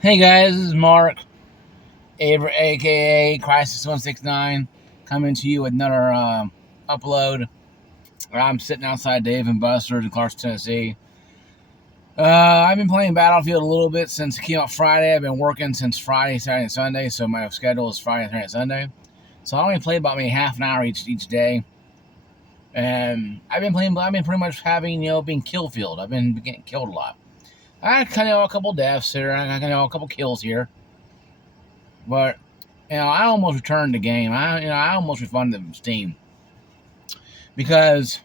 Hey guys, this is Mark Aver, aka Crisis169, coming to you with another upload. I'm sitting outside Dave and Buster's in Clarkston, Tennessee. I've been playing Battlefield a little bit since it came out Friday. I've been working since Friday, Saturday, and Sunday, so my schedule is Friday, Saturday, and Sunday. So I only play about maybe half an hour each day. And I've been pretty much having, being kill field. I've been getting killed a lot. I kind of a couple deaths here, I kind of a couple kills here. But I almost returned the game. I almost refunded Steam because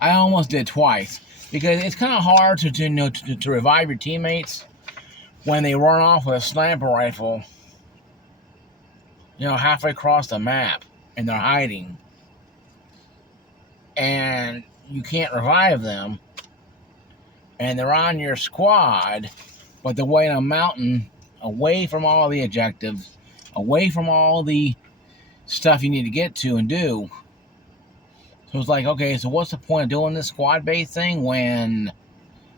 I almost did twice. Because it's kind of hard to revive your teammates when they run off with a sniper rifle, halfway across the map and they're hiding, and you can't revive them, and they're on your squad, but they're way in a mountain, away from all the objectives, away from all the stuff you need to get to and do. So it's like, okay, so what's the point of doing this squad-based thing when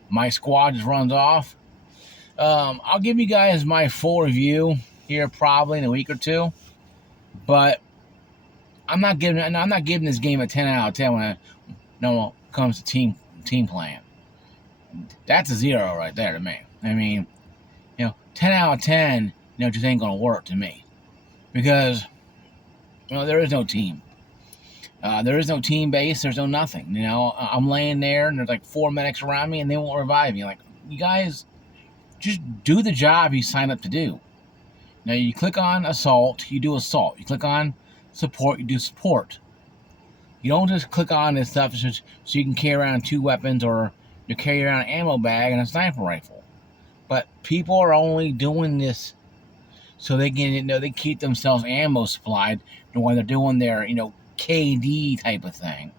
my squad just runs off? I'll give you guys my full review here probably in a week or two, but I'm not giving this game a 10 out of 10 when it comes to team playing. That's a 0 right there to me. I mean, 10 out of 10, just ain't gonna work to me because there is no team. There is no team base. There's no nothing. I'm laying there and there's like 4 medics around me and they won't revive me. Like, you guys, just do the job you signed up to do. Now, you click on assault, you do assault. You click on support, you do support. You don't just click on this stuff so you can carry around 2 weapons or you carry around an ammo bag and a sniper rifle. But people are only doing this so they can, they keep themselves ammo supplied when they're doing their, KD type of thing.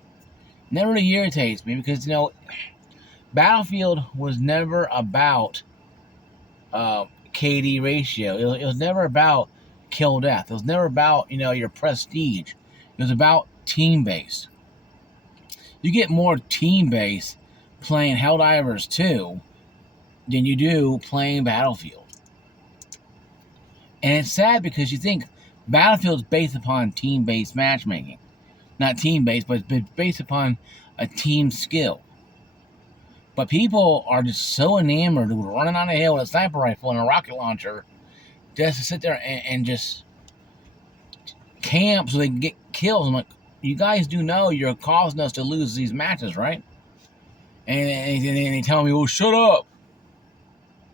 And that really irritates me because, Battlefield was never about KD ratio. It was never about kill death. It was never about, your prestige. It was about team base. You get more team base playing Helldivers 2 than you do playing Battlefield. And it's sad because you think Battlefield's based upon team-based matchmaking. Not team-based, but based upon a team skill. But people are just so enamored with running on a hill with a sniper rifle and a rocket launcher just to sit there and just camp so they can get kills. I'm like, you guys do know you're causing us to lose these matches, right? And they tell me, well, shut up.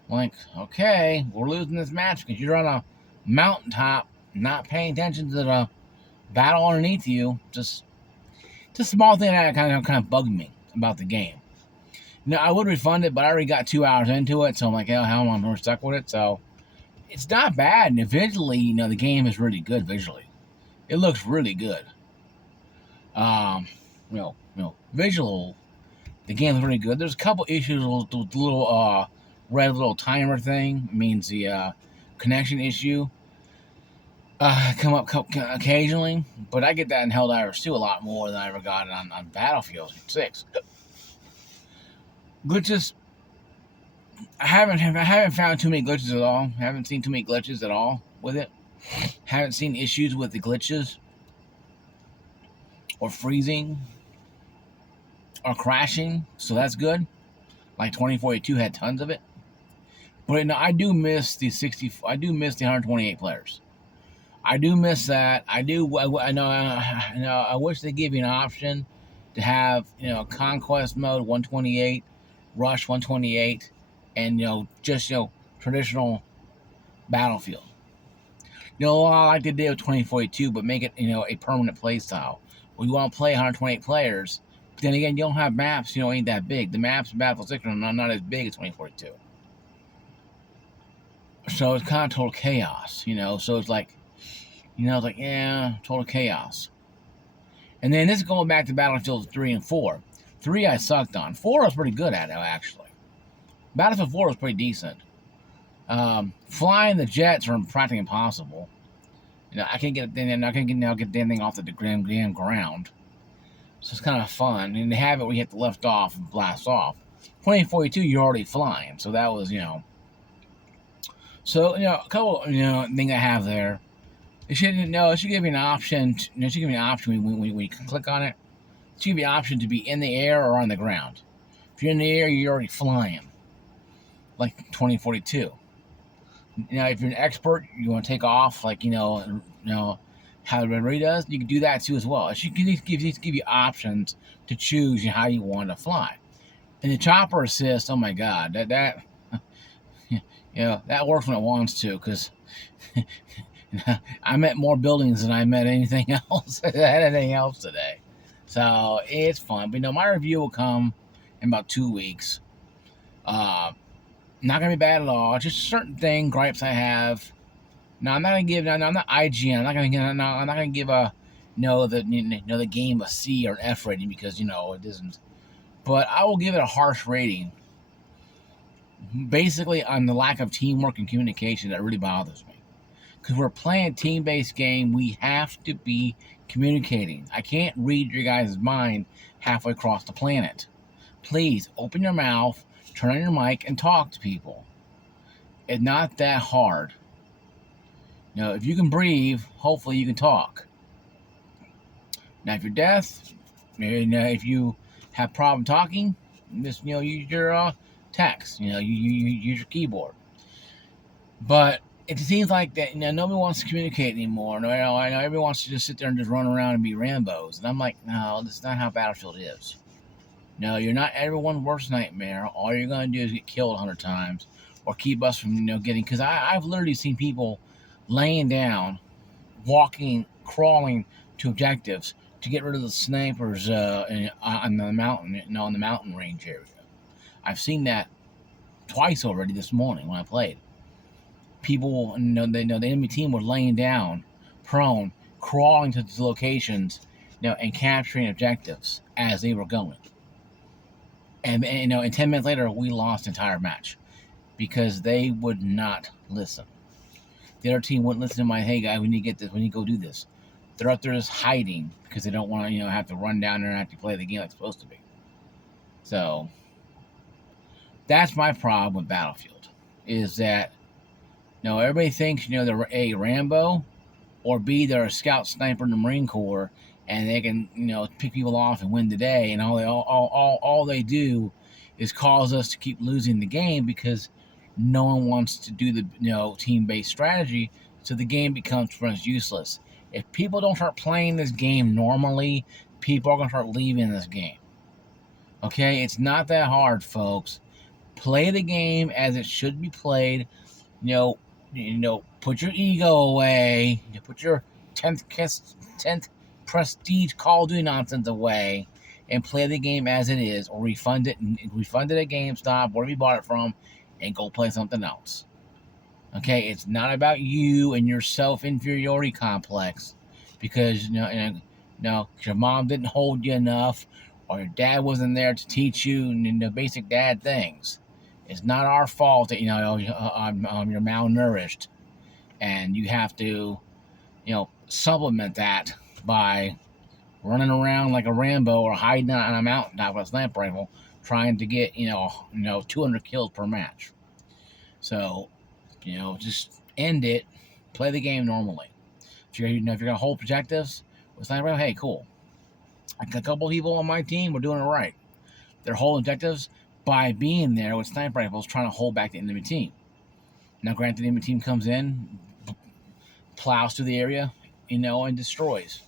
I'm like, okay, we're losing this match because you're on a mountaintop not paying attention to the battle underneath you. Just a small thing that kind of bugged me about the game. I would refund it, but I already got 2 hours into it, so I'm like, hell, I'm stuck with it. So it's not bad, and visually, the game is really good visually. It looks really good. Visual, the game is really good. There's a couple issues with the little red little timer thing. It means the connection issue come up occasionally, but I get that in Helldivers 2 a lot more than I ever got it on Battlefield 6. Glitches, I haven't found too many glitches at all. Haven't seen too many glitches at all with it. Haven't seen issues with the glitches or freezing or crashing, so that's good. Like 2042 had tons of it, but I do miss the 60. I do miss the 128 players. I do miss that. I do. I know. I wish they give you an option to have conquest mode 128, rush 128, and just traditional Battlefield. I like the idea of 2042, but make it a permanent play style. Well, you want to play 128 players, but then again, you don't have maps. Ain't that big. The maps in Battlefield 6 are not as big as 2042. So it's kind of total chaos. So it's like. It's like, yeah, total chaos. And then this is going back to Battlefield 3 and 4. 3 I sucked on. 4 I was pretty good at it, actually. Battlefield 4 was pretty decent. Flying the jets are practically impossible. I can't get the damn thing off the damn ground. So it's kind of fun. And they have it where you hit the left off and blast off. 2042, you're already flying. So that was, So, a couple, things I have there. It should give you an option. It should give you an option when you click on it. It should give you an option to be in the air or on the ground. If you're in the air, you're already flying, like 2042. If you're an expert, you want to take off, like how the Red Ray does. You can do that too as well. It should give you options to choose how you want to fly. And the chopper assist, oh my god, that that works when it wants to, because I met more buildings than I met anything else today. So it's fun. But my review will come in about 2 weeks. Not gonna be bad at all. Just a certain gripes I have. No, I'm not gonna give. No, I'm not IGN. I'm not gonna give the game a C or an F rating, because it isn't. But I will give it a harsh rating. Basically, on the lack of teamwork and communication that really bothers me. Because we're playing a team-based game, we have to be communicating. I can't read your guys' mind halfway across the planet. Please open your mouth, turn on your mic, and talk to people. It's not that hard. If you can breathe, hopefully you can talk. Now, if you're deaf, if you have problem talking, just use your text. You use your keyboard. But it seems like that nobody wants to communicate anymore. I know everybody wants to just sit there and just run around and be Rambos. And I'm like, no, that's not how Battlefield is. No, you're not everyone's worst nightmare. All you're going to do is get killed 100 times, or keep us from getting. Because I've literally seen people laying down, walking, crawling to objectives to get rid of the snipers on the mountain, on the mountain range area. I've seen that twice already this morning when I played. People, the enemy team were laying down, prone, crawling to the locations, and capturing objectives as they were going. And 10 minutes later, we lost the entire match because they would not listen. The other team wouldn't listen to my, hey guy, we need to get this, we need to go do this. They're out there just hiding because they don't want to, have to run down there and actually play the game like it's supposed to be. So that's my problem with Battlefield, is that everybody thinks they're A, Rambo, or B, they're a scout sniper in the Marine Corps, and they can pick people off and win the day, and all they do is cause us to keep losing the game because no one wants to do the team-based strategy, so the game becomes pretty much useless. If people don't start playing this game normally, people are going to start leaving this game. Okay, it's not that hard, folks. Play the game as it should be played. Put your ego away. Put your 10th prestige Call of Duty nonsense away, and play the game as it is, or refund it at GameStop, wherever you bought it from, and go play something else. Okay, it's not about you and your self-inferiority complex because your mom didn't hold you enough, or your dad wasn't there to teach you the basic dad things. It's not our fault that you're malnourished, and you have to supplement that by running around like a Rambo or hiding on a mountaintop with a sniper rifle, trying to get 200 kills per match. So just end it. Play the game normally. If you're gonna hold objectives with sniper rifle, hey, cool. A couple people on my team were doing it right. They're holding objectives by being there with sniper rifles, trying to hold back the enemy team. Now, granted, the enemy team comes in, plows through the area, and destroys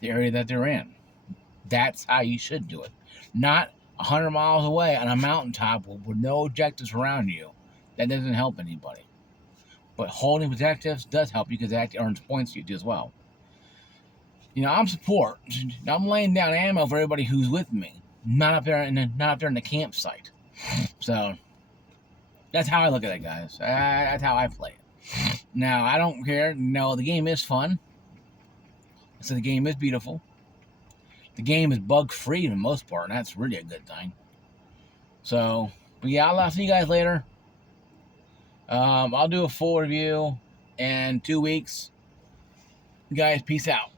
the area that they're in. That's how you should do it. Not 100 miles away on a mountaintop with no objectives around you. That doesn't help anybody. But holding objectives does help you because that earns points you do as well. I'm support. I'm laying down ammo for everybody who's with me. Not up there in the campsite. So that's how I look at it, guys. That's how I play it. Now, I don't care. No, the game is fun. So the game is beautiful. The game is bug-free for the most part, and that's really a good thing. So, but yeah, I'll see you guys later. I'll do a full review in 2 weeks. Guys, peace out.